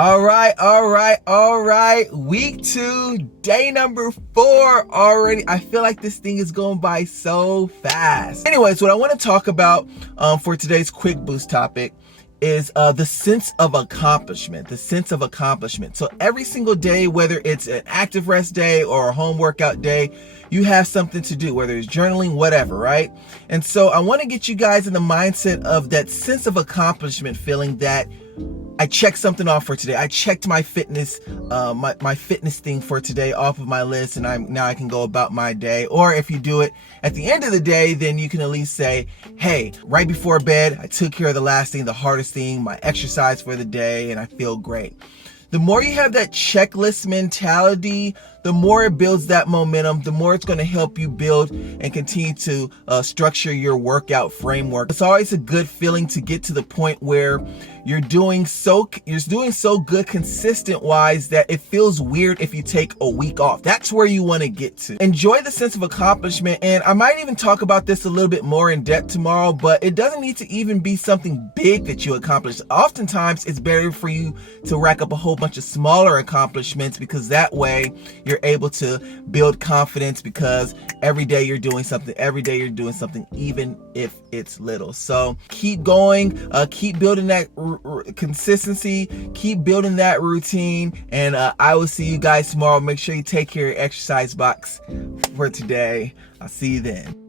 All right. Week 2, day number 4 already. I feel like this thing is going by so fast. Anyways, what I want to talk about for today's quick boost topic is the sense of accomplishment. So every single day, whether it's an active rest day or a home workout day, you have something to do, whether it's journaling, whatever, right? And so I want to get you guys in the mindset of that sense of accomplishment feeling that I checked something off for today. I checked my fitness, my fitness thing for today off of my list, and now I can go about my day. Or if you do it at the end of the day, then you can at least say, hey, right before bed, I took care of the last thing, the hardest thing, my exercise for the day, and I feel great. The more you have that checklist mentality, the more it builds that momentum, the more it's going to help you build and continue to structure your workout framework. It's always a good feeling to get to the point where you're doing so good consistent wise that it feels weird if you take a week off. That's where you want to get to. Enjoy the sense of accomplishment, and I might even talk about this a little bit more in depth tomorrow, but it doesn't need to even be something big that you accomplish. Oftentimes it's better for you to rack up a whole bunch of smaller accomplishments, because that way you're able to build confidence, because every day you're doing something, even if it's little. So keep going, keep building that consistency, keep building that routine, and I will see you guys tomorrow. Make sure you take care of your exercise box for today. I'll see you then.